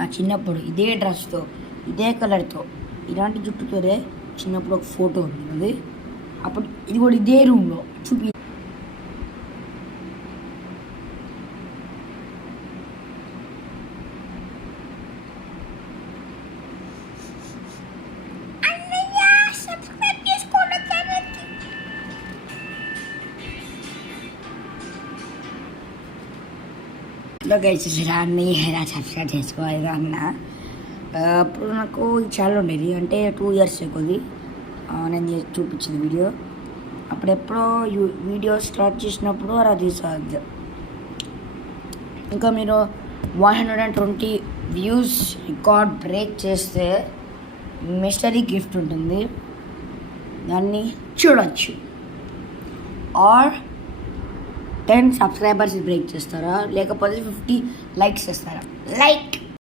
నా చిన్నప్పుడు ఇదే డ్రెస్తో ఇదే కలర్తో ఇలాంటి జుట్టుతోనే చిన్నప్పుడు ఒక ఫోటో ఉంది. అప్పుడు ఇది కూడా ఇదే రూమ్లో చూపి గైస్ అన్నీ ఎలా సబ్స్క్రైబ్ చేసుకోవాలి అన్న. అప్పుడు నాకు చాలా ఉండేది, అంటే 2 years కొద్ది నేను చూపించింది వీడియో. అప్పుడెప్పుడో వీడియో స్టార్ట్ చేసినప్పుడు అలా తీసుకోవద్దు. ఇంకా మీరు 120 వ్యూస్ రికార్డ్ బ్రేక్ చేస్తే మిస్టరీ గిఫ్ట్ ఉంటుంది, దాన్ని చూడొచ్చు. ఆర్ 10 సబ్స్క్రైబర్స్ బ్రేక్ చేస్తారా, లేకపోతే 50 likes చేస్తారా? లైక్